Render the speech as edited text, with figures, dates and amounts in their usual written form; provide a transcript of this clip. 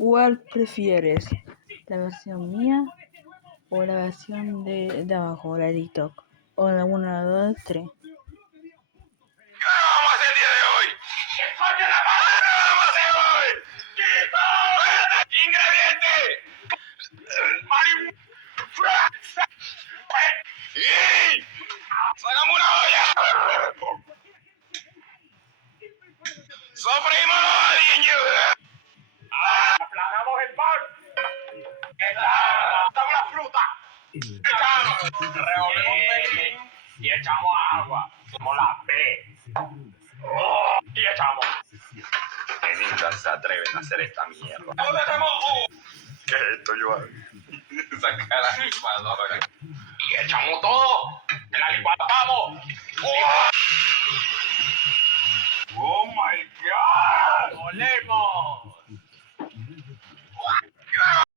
¿Cuál prefieres? ¿La versión mía o la versión de abajo, la de TikTok? O la 1, 2, 3. ¿Qué vamos a hacer el día de hoy? ¿Qué coño la madre vamos a hacer hoy? ¡Ingrediente! ¡Y! ¡Sacamos una olla! ¡Sofrimos los aliños! ¡Aplanamos el pan! ¡Echamos la fruta! ¡Echamos! Revolvemos un pelín y echamos agua. Como la P. Y echamos. ¿Qué ninjas se atreven a hacer esta mierda? ¿Dónde tenemos? ¿Qué es esto, Joan? Saca la licuadora. Y echamos todo. En la licuadora vamos. ¡Oh my God! ¡Olemos!